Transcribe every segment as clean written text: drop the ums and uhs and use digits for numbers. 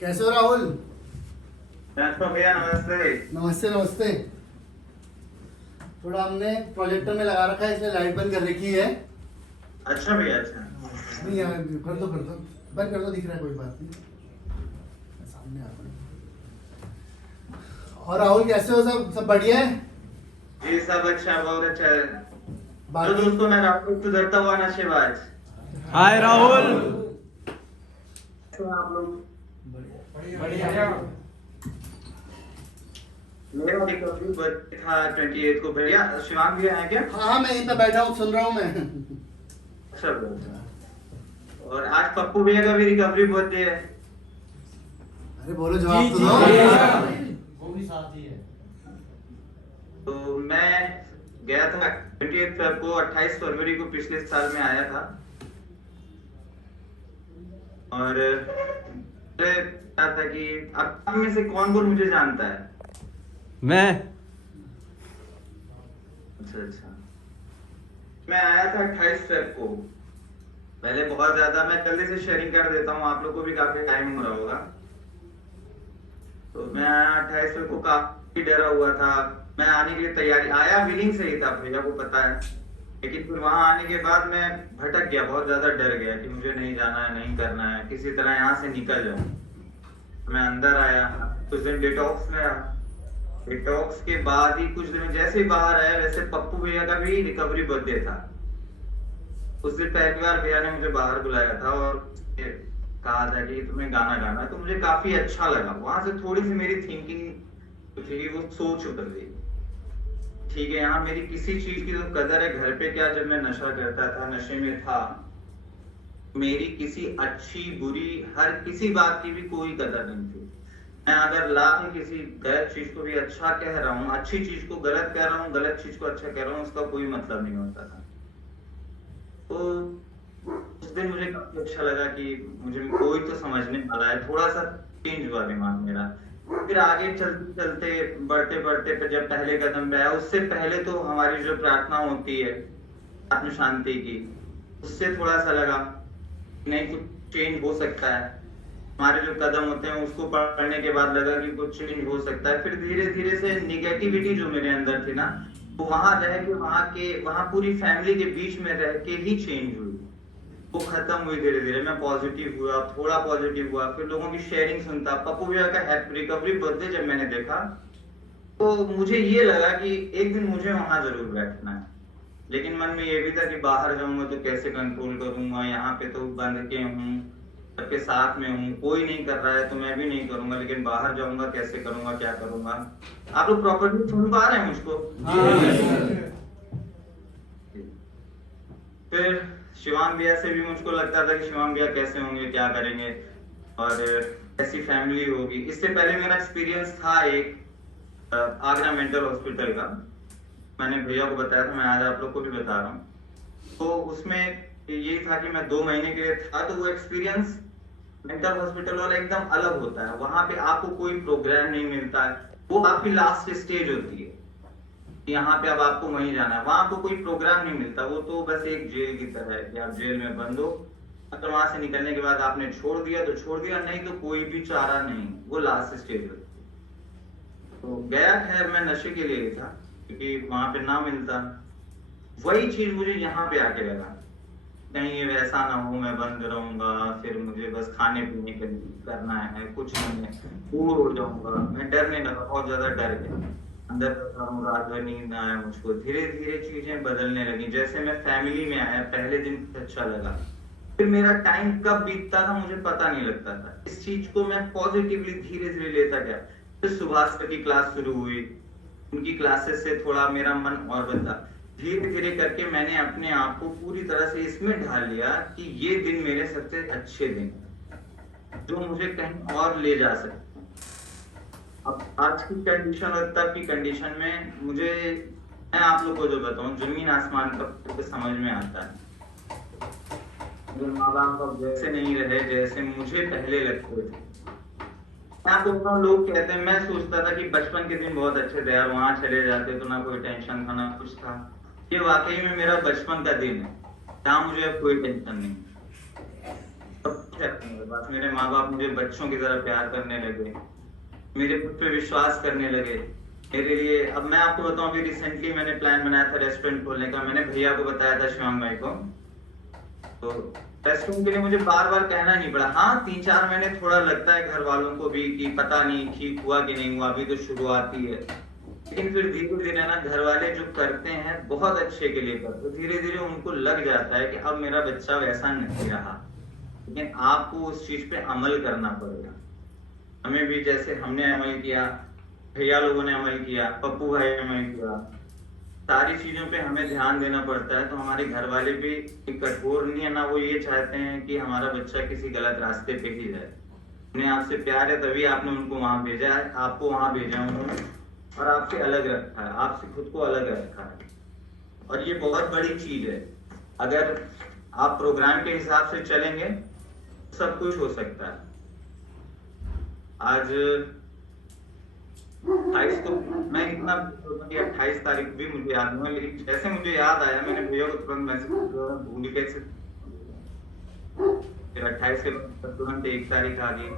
कैसे हो राहुल? भैया नमस्ते। नमस्ते नमस्ते। थोड़ा हमने प्रोजेक्टर में लगा रखा है, इसलिए लाइट बंद कर रखी है। अच्छा भैया अच्छा। नहीं यार, कर दो बंद कर दो, दिख रहा है, कोई बात नहीं, सामने आ रहा है। और राहुल कैसे हो? सब सब बढ़िया है? जी सब अच्छा, बहुत अच्छा है। तो बाकी दोस्तों मैं राहुल सुधरता हुआ नशेबाज। हाय राहुल। तो आप लोग बढ़िया। मेरा रिकवरी बर्थडे था 28 को। भैया शिवांग भैया हैं क्या? हाँ हाँ, मैं यहीं पे बैठा हूँ, सुन रहा हूँ मैं। अच्छा भैया। और आज पप्पू भैया का भी रिकवरी बर्थडे है। अरे बोलो, जवाब तो जी, दो। जी। वो भी साथ ही है। तो मैं गया था 28 फेब को, 28 फरवरी को पिछले साल में आया था। और क्या था कि अब आप में से कौन कौन मुझे जानता है? मैं अच्छा अच्छा। मैं आया था 28 फेब को। पहले बहुत ज्यादा, मैं जल्दी से शेयरिंग कर देता हूँ, आप लोग को भी काफी टाइम हो रहा होगा। तो मैं आया 28 फेब को, काफी डरा हुआ था। मैं आने के लिए तैयारी, आया विलिंग से ही था, भैया को पता है। लेकिन फिर वहां आने के बाद मैं भटक गया, बहुत ज्यादा डर गया कि मुझे नहीं जाना है, नहीं करना है, किसी तरह यहाँ से निकल जाऊं। मैं अंदर आया, कुछ दिन डिटॉक्स में रहा। डिटॉक्स के बाद ही कुछ दिन जैसे ही बाहर आया, वैसे पप्पू भैया का भी रिकवरी बर्थडे था। उस दिन पहली बार भैया ने मुझे बाहर बुलाया था और कहा था कि तुम्हें गाना गाना है। तो मुझे काफी अच्छा लगा। वहां से थोड़ी सी मेरी थिंकिंग थी, वो सोच उतर गई। ठीक है, यहाँ मेरी किसी चीज की तो कदर है। घर पे क्या, जब मैं नशा करता था, नशे में था, मेरी किसी अच्छी बुरी हर किसी बात की भी कोई कदर नहीं थी। मैं अगर ला के किसी गलत चीज को भी अच्छा कह रहा हूँ, अच्छी चीज को गलत कह रहा हूँ, गलत चीज को अच्छा कह रहा हूँ, उसका कोई मतलब नहीं होता था। तो उस दिन मुझे काफी अच्छा लगा कि मुझे कोई तो समझने वाला है। थोड़ा सा चेंज हुआ दिमाग मेरा। फिर आगे चलते चलते, बढ़ते बढ़ते, फिर जब पहले कदम पे आया, उससे पहले तो हमारी जो प्रार्थना होती है आत्म शांति की, उससे थोड़ा सा लगा नहीं, कुछ चेंज हो सकता है। हमारे जो कदम होते हैं उसको पढ़ने के बाद लगा कि कुछ चेंज हो सकता है। फिर धीरे धीरे से निगेटिविटी जो मेरे अंदर थी ना, वो वहां रह के, वहां पूरी फैमिली के बीच में रह के ही चेंज हुई। वो खत्म हुई धीरे धीरे। मैं पॉजिटिव हुआ, थोड़ा पॉजिटिव हुआ, फिर लोगों की शेयरिंग सुनता। पप्पू भैया का रिकवरी बर्थडे जब मैंने देखा, तो मुझे ये लगा कि एक दिन मुझे वहां जरूर बैठना है। लेकिन मन में ये भी था कि बाहर जाऊंगा तो कैसे कंट्रोल करूंगा, यहाँ पे तो बंद के हूँ, सबके साथ में हूँ, कोई नहीं कर रहा है तो मैं भी नहीं करूंगा, लेकिन बाहर जाऊंगा कैसे करूंगा, क्या करूंगा। आप लोग प्रॉपर्ली सुन पा रहे हैं मुझको? फिर शिवांग भैया से भी मुझको लगता था कि शिवांग भैया कैसे होंगे, क्या करेंगे, और कैसी फैमिली होगी। इससे पहले मेरा एक्सपीरियंस था एक आगरा मेंटल हॉस्पिटल का। मैंने भैया को बताया था, मैं आज आप लोग को भी बता रहा हूँ। तो उसमें ये था कि मैं 2 महीने के लिए था। तो वो एक्सपीरियंस मेंटल हॉस्पिटल वाला एकदम अलग होता है। वहां पे आपको कोई प्रोग्राम नहीं मिलता है, वो आपकी लास्ट स्टेज होती है। यहाँ पे अब आपको वहीं जाना है, वहां आपको कोई प्रोग्राम नहीं मिलता। वो तो बस एक जेल की तरह है कि आप जेल में बंद हो, अगर वहां से निकलने के बाद आपने छोड़ दिया तो छोड़ दिया, नहीं तो कोई भी चारा नहीं। वो लास्ट स्टेज होती है। तो गया, खैर मैं नशे के लिए था, क्योंकि वहां पे ना मिलता। वही चीज मुझे यहाँ पे आके लगा, कहीं ये वैसा ना हो मैं बंद रहूंगा, फिर मुझे बस खाने पीने के लिए करना है, कुछ नहीं है, बोर हो जाऊंगा। मैं डरने लगा, बहुत ज्यादा डर गया। अंदर बैठा हूँ, रात भर नींद ना आया मुझको। धीरे धीरे चीजें बदलने लगी। जैसे मैं फैमिली में आया, पहले दिन कुछ अच्छा लगा, फिर मेरा टाइम कब बीतता था मुझे पता नहीं लगता था। इस चीज को मैं पॉजिटिवली धीरे धीरे लेता गया। फिर सुभाष की क्लास शुरू हुई, उनकी क्लासेस से थोड़ा मेरा मन और बदला। धीरे धीरे करके मैंने अपने आप को पूरी तरह से इसमें ढाल लिया कि ये दिन मेरे सबसे अच्छे दिन जो मुझे कहीं और ले जा सकते हैं। अब आज की कंडीशन और तब की कंडीशन में मुझे, मैं आप लोग को जो बताऊं, जमीन आसमान का फर्क समझ में आता है। मेरे माँ बाप अब जैसे नहीं रहे जैसे मुझे पहले लगते थे। मैं आपको बताऊं, लोग कहते हैं, मैं सोचता था कि बचपन के दिन बहुत अच्छे थे यार, वहां चले जाते तो ना कोई टेंशन था ना कुछ था। ये वाकई में मेरा बचपन का दिन है, जहाँ मुझे अब कोई टेंशन नहीं। बस मेरे माँ बाप मुझे बच्चों की तरह प्यार करने लगे, मेरे खुद पे विश्वास करने लगे मेरे लिए। अब मैं आपको बताऊं, अभी रिसेंटली मैंने प्लान बनाया था रेस्टोरेंट खोलने का। मैंने भैया को बताया था, शिवांग भाई को। तो रेस्टोरेंट के लिए मुझे बार बार कहना नहीं पड़ा। हाँ, 3-4 महीने थोड़ा लगता है घर वालों को भी कि पता नहीं ठीक हुआ कि नहीं हुआ, अभी तो शुरुआत ही है। लेकिन फिर धीरे धीरे ना घर वाले जो करते हैं बहुत अच्छे के लिए करते, धीरे धीरे उनको लग जाता है कि अब मेरा बच्चा वैसा नहीं रहा। लेकिन आपको उस चीज पे अमल करना पड़ेगा। हमें भी जैसे हमने अमल किया, भैया लोगों ने अमल किया, पप्पू भाई ने अमल किया, सारी चीजों पे हमें ध्यान देना पड़ता है। तो हमारे घर वाले भी कठोर नहीं है ना, वो ये चाहते हैं कि हमारा बच्चा किसी गलत रास्ते पे ही जाए। उन्हें आपसे प्यार है, तभी आपने उनको वहां भेजा है, आपको वहां भेजा है उन्होंने, और आपसे अलग रखा है, आपसे खुद को अलग रखा है। और ये बहुत बड़ी चीज है। अगर आप प्रोग्राम के हिसाब से चलेंगे सब कुछ हो सकता है। आज 28 को मैं इतना 28 तारीख भी मुझे याद नहीं है, लेकिन जैसे मुझे याद आया मैंने भैया को तुरंत मैसेज किया, भूल कैसे। फिर 28 के बाद तुरंत 1 तारीख आ गई,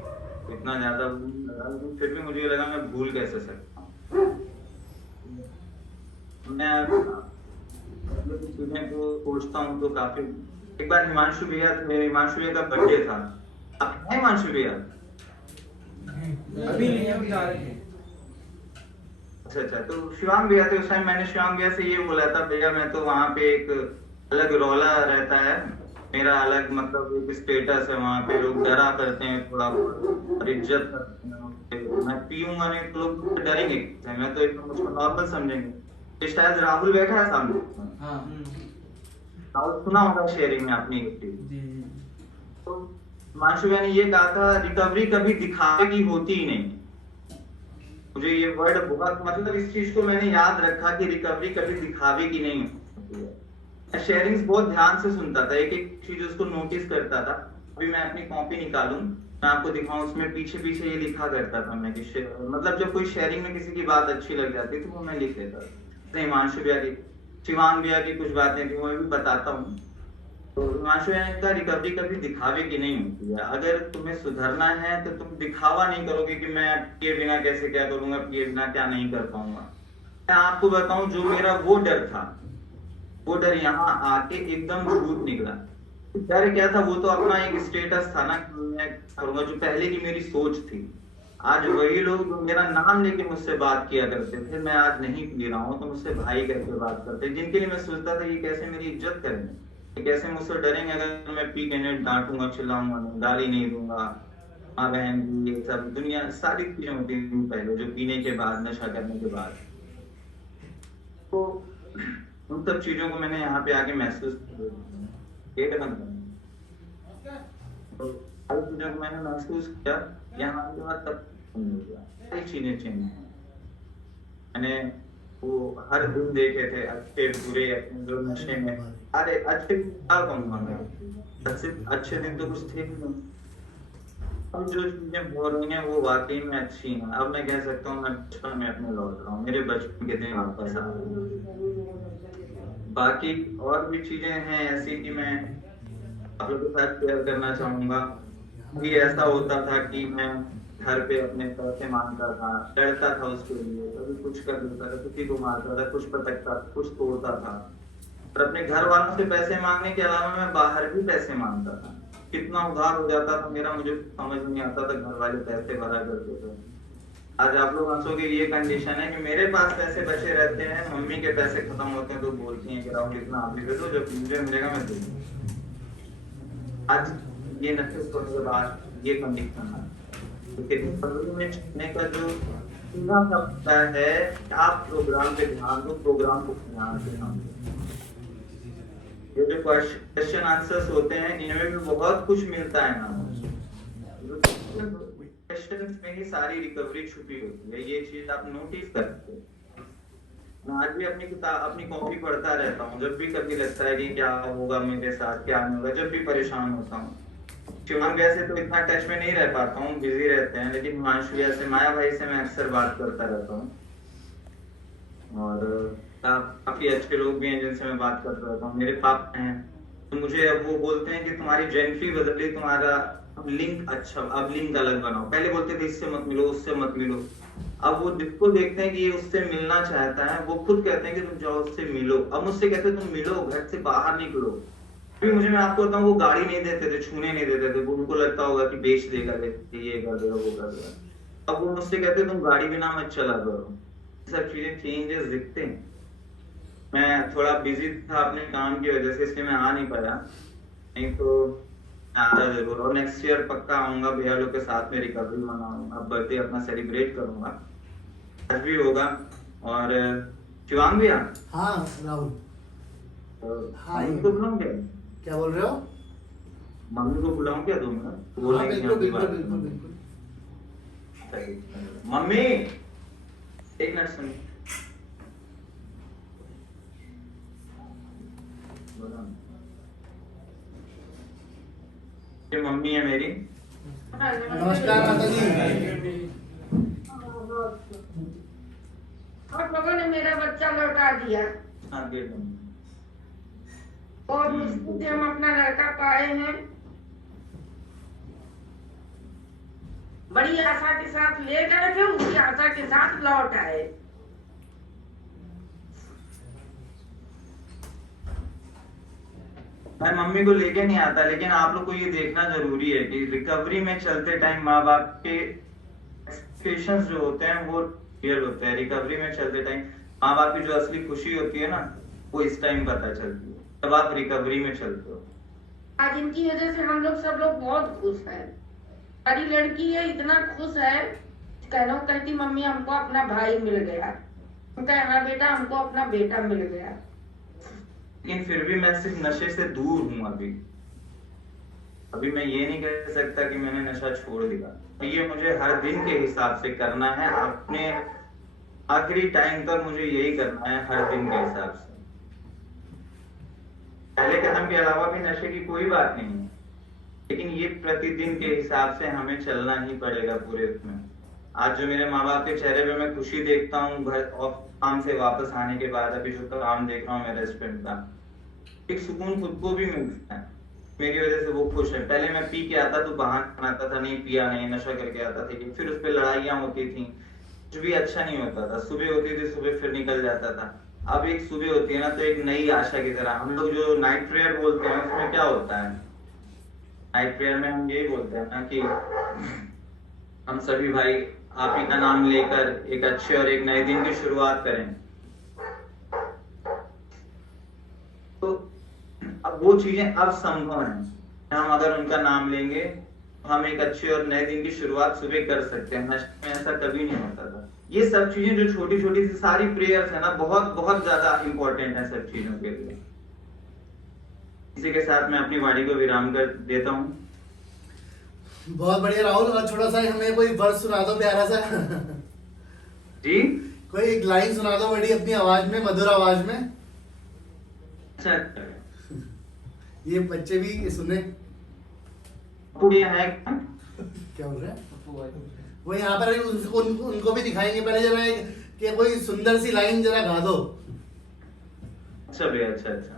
इतना ज्यादा लगा, लेकिन फिर भी मुझे लगा मैं भूल कैसे सकता हूँ। मैं चीजें को सोचता हूँ तो काफी। एक बार हिमांशु भैया का बर्थडे था। आप हैं हिमांशु भैया? अभी नहीं, अभी आ रहे हैं। अच्छा, तो शिवांग भैया थे उस टाइम। मैंने शिवांग भैया से ये बोला था, भैया मैं तो वहाँ पे एक अलग रौला रहता है, मेरा अलग मतलब एक स्टेटस है वहाँ पे, लोग डरा करते हैं थोड़ा बहुत और इज्जत करते हैं। मैं पीऊंगा नहीं तो लोग डरेंगे, मैं तो एकदम मुझको नॉर्मल समझेंगे। शायद राहुल बैठा है सामने, राहुल सुना होगा शेयरिंग में अपनी। तो हिमांशु भैया ने ये कहा था, रिकवरी कभी दिखावे की होती ही नहीं। मुझे ये वर्ड बहुत, मतलब इस चीज को मैंने याद रखा कि रिकवरी कभी दिखावे की नहीं होती है। मैं शेयरिंग्स बहुत ध्यान से सुनता था, एक एक चीज उसको नोटिस करता था। अभी मैं अपनी कॉपी निकालूं, मैं आपको दिखाऊं, उसमें पीछे पीछे ये लिखा करता था मैं कि मतलब जब कोई शेयरिंग में किसी की बात अच्छी लग जाती थी वो मैं लिख लेता था। हिमांशु भैया की, शिवांग भैया की कुछ बातें थी वो मैं भी बताता हूँ। तो हिमांशु भैया का रिकवरी कभी दिखावे की नहीं होती है। अगर तुम्हें सुधरना है तो तुम दिखावा नहीं करोगे कि मैं पिए बिना कैसे क्या करूंगा, पिए बिना क्या नहीं कर पाऊंगा। मैं आपको बताऊं, जो मेरा वो डर था, वो डर यहाँ आके एकदम झूठ निकला। डर क्या था, वो तो अपना एक स्टेटस था ना, मैं करूंगा, जो पहले की मेरी सोच थी। आज वही लोग जो मेरा नाम लेके मुझसे बात किया करते थे, मैं आज नहीं पी रहा हूँ तो मुझसे भाई करके बात करते, जिनके लिए मैं सोचता था ये कैसे मेरी इज्जत करेंगे, कैसे मुझसे डरेंगे अगर मैं पी के डांटूंगा, चिल्लाऊंगा, गाली नहीं दूंगा, माँ बहन, ये सब दुनिया सारी चीजें होती थी पहले, जो पीने के बाद, नशा करने के बाद। तो उन सब चीजों को मैंने यहाँ पे आके महसूस किया, तो सारी चीजों को मैंने महसूस किया यहाँ के बाद, तब सारी चीजें चेंज हैं। मैंने वो हर दिन देखे थे, अच्छे बुरे, जो नशे में, अरे अच्छे क्या कहूँगा मैं, अच्छे दिन तो कुछ थे नहीं। अब जो चीजें हो रही हैं वो वाकई में अच्छी हैं। अब मैं कह सकता हूँ मैं बचपन में अपने लौट रहा हूँ, मेरे बचपन के दिन वापस आ रहे हैं। बाकी और भी चीजें हैं ऐसी कि मैं आप लोगों के साथ शेयर करना चाहूंगा। भी ऐसा होता था कि मैं घर पे अपने पैसे मांगता था, डरता था उसके लिए, कभी कुछ कर देता था, किसी को मारता था, कुछ पटकता था, कुछ तोड़ता था। और अपने घर वालों से पैसे मांगने के अलावा मैं बाहर भी पैसे मांगता था। कितना उधार हो जाता था मेरा, मुझे समझ नहीं आता था, घर वाले पैसे भरा करते थे। आज आप लोग हंसोगे, ये कंडीशन है कि मेरे पास पैसे बचे रहते हैं, मम्मी के पैसे खत्म होते हैं तो बोलती हैं कि राहुल इतना आप भी दे दो, जब मुझे मिलेगा मैं दे दूंगा। आज ये नफरत होने के बाद ये कंडीशन है। में छूने का जो सीधा सा है, आप प्रोग्राम पे ध्यान दो, प्रोग्राम को ध्यान से समझो। ये जो क्वेश्चन आंसर्स होते हैं इनमें भी बहुत कुछ मिलता है ना, क्वेश्चंस में ही सारी रिकवरी छुपी होती है। ये चीज आप नोटिस करते हो। मैं आज भी अपनी किताब, अपनी कॉपी पढ़ता रहता हूँ, जब भी कभी लगता है कि क्या होगा मेरे साथ, क्या नहीं होगा, जब भी परेशान होता हूँ। शिवांग भैया से तो इतना टच में नहीं रह पाता हूँ, बिजी रहते हैं, लेकिन हिमांशु भैया से, माया भाई से मैं अक्सर बात करता रहता हूँ। और काफी अच्छे लोग भी हैं जिनसे मैं बात करता रहता हूँ। मेरे पापा हैं तो मुझे अब वो बोलते हैं कि तुम्हारी जेंट्री बदली, तुम्हारा लिंक अच्छा, अब लिंक अलग बनाओ। पहले बोलते थे इससे मत मिलो, उससे मत मिलो। अब वो जिसको देखते हैं कि ये उससे मिलना चाहता है, वो खुद कहते हैं कि तुम जाओ उससे मिलो। अब मुझसे कहते तुम मिलो, घर से बाहर निकलो। फिर मुझे, मैं आपको बताऊं, वो गाड़ी नहीं देते थे, छूने नहीं देते थे। वो उनको लगता होगा कि बेच देगा, ये कर देगा, वो कर देगा। अब वो मुझसे कहते तुम गाड़ी बिना मत चला करो। सब चीजें चेंजेस दिखते हैं। मैं थोड़ा बिजी था अपने काम की वजह से, इसलिए मैं आ नहीं पाया, नहीं तो मैं आता जरूर। और नेक्स्ट ईयर पक्का आऊंगा, भैया लोग के साथ में रिकवरी मनाऊंगा, बर्थडे अपना सेलिब्रेट करूंगा, आज भी होगा। और शिवांग भैया, हाँ राहुल, हाँ मम्मी को बुलाऊं क्या? क्या बोल रहे हो? मम्मी को बुलाऊं क्या 2 मिनट? हाँ बोलेंगे बिल्कुल यहाँ की बिल्कुल बात। बिल्कुल बिल्कुल। सही। मम्मी एक मिनट सुन। ये मम्मी है मेरी। नमस्कार माता जी। आप लोगों ने मेरा बच्चा लौटा दिया। हाँ दे दो। बहुत मुश्किल से हम अपना लड़का पाए हैं। बड़ी आशा के साथ ले गए थे, उसी आशा के साथ लौट आए। मैं मम्मी को लेके नहीं आता, लेकिन आप लोग को ये देखना जरूरी है कि रिकवरी में चलते टाइम माँ बाप के एक्सपेक्टेशंस जो होते हैं वो रियल होते हैं। रिकवरी में चलते टाइम माँ बाप की जो असली खुशी होती है ना, वो इस टाइम पता चलती है जब आप रिकवरी में चलते हो। आज इनकी वजह से हम लोग सब लोग बहुत खुश हैं। बड़ी लड़की है, इतना खुश है, कहना कहती मम्मी हमको अपना भाई मिल गया। उनका हाँ बेटा, हमको अपना बेटा मिल गया। लेकिन फिर भी मैं सिर्फ नशे से दूर हूँ अभी मैं ये नहीं कह सकता कि मैंने नशा छोड़ दिया। ये मुझे हर दिन के हिसाब से करना है, अपने आखिरी टाइम तक मुझे यही करना है, हर दिन के हिसाब से। पहले कदम के अलावा भी नशे की कोई बात नहीं है, लेकिन ये प्रतिदिन के हिसाब से हमें चलना ही पड़ेगा पूरे उसमें। आज जो मेरे माँ बाप के चेहरे पे मैं खुशी देखता हूँ घर और काम से वापस आने के बाद, अभी जो काम देख रहा हूँ मेरे रेस्टोरेंट का, एक सुकून खुद को भी मिलता है। मेरी वजह से वो खुश है। पहले मैं पी के आता तो बहाना बनाता था, नहीं पिया नहीं, नशा करके आता था, फिर उस पर लड़ाइयाँ होती थी, कुछ भी अच्छा नहीं होता था। सुबह होती थी, सुबह फिर निकल जाता था। अब एक सुबह होती है ना, तो एक नई आशा की तरह। हम लोग जो नाइट प्रेयर बोलते हैं, उसमें क्या होता है, नाइट प्रेयर में हम यही बोलते हैं ना कि हम सभी भाई आप ही का नाम लेकर एक अच्छे और एक नए दिन की शुरुआत करें। तो अब वो चीजें अब संभव है। हम अगर उनका नाम लेंगे तो हम एक अच्छे और नए दिन की शुरुआत सुबह कर सकते हैं। नशे में ऐसा कभी नहीं होता था। ये सब चीजें जो छोटी छोटी सी सारी प्रेयर्स है ना, बहुत बहुत ज्यादा इंपॉर्टेंट है सब चीजों के लिए। इसी के साथ मैं अपनी वाणी को विराम कर देता हूँ। बहुत बढ़िया राहुल, और छोटा सा हमें कोई वर्स सुना दो प्यारा सा। जी कोई एक लाइन सुना दो बड़ी अपनी आवाज में, मधुर आवाज में। अच्छा, ये बच्चे भी सुने। ये है क्या बोल रहे हैं? वो यहाँ पर उनको भी दिखाएंगे। पहले जरा कि कोई सुंदर सी लाइन जरा गा दो। अच्छा भैया, अच्छा अच्छा।